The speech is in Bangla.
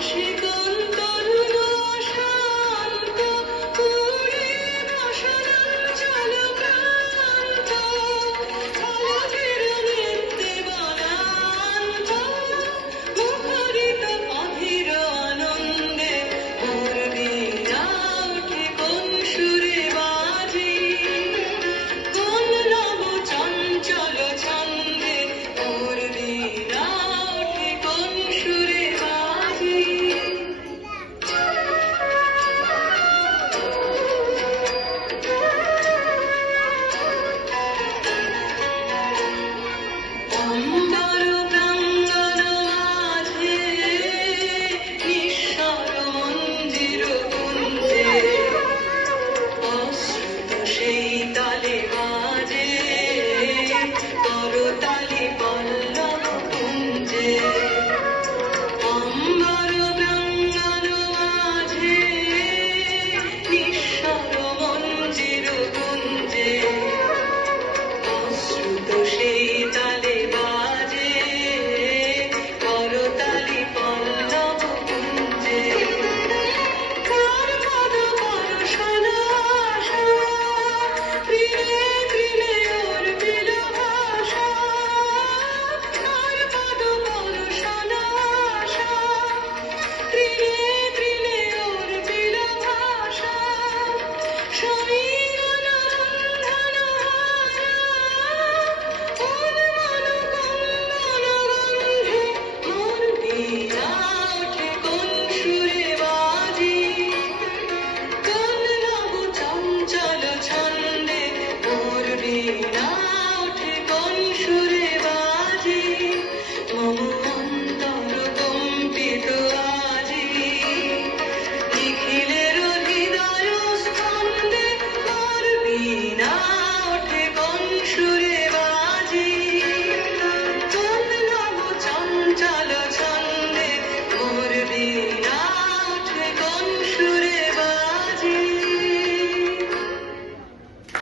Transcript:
আসে কোন তরুণ শান্ত উড়ে রসনাঞ্চল প্রান্ত আলোকের নৃত্যে বনান্ত মুখরিত পথের আনন্দে মোর বীণা ওঠে কোন সুরে বাজে কোন নব চঞ্চল ছন্দে মোর বীণা ওঠে কোন সুরে বাজে অন্তর প্রাঙ্গণ মাঝে নিঃস্বর মন্দির কুঞ্জে অশ্রুত সেই তালে বাজে করতালি পল্লব কুঞ্জে অম্বর প্রাঙ্গণ মাঝে নিঃস্বর মন্দির কুঞ্জে অশ্রুত সেই তালে বাজে করতালি পল্লব কুঞ্জে কার পদ পরশন আশা ত্রিলে ত্রিলে ওর বিলভাষা কার পদ পরশন আশা ত্রিলে ত্রিলে ওর বিলভাষা সৈগল বন্ধন হারা উন্মন কুন্দন গন্ধে মোর বীণা ওঠে কোন সুরে বাজে কোন নব চঞ্চল ছন্দে মোর বীণা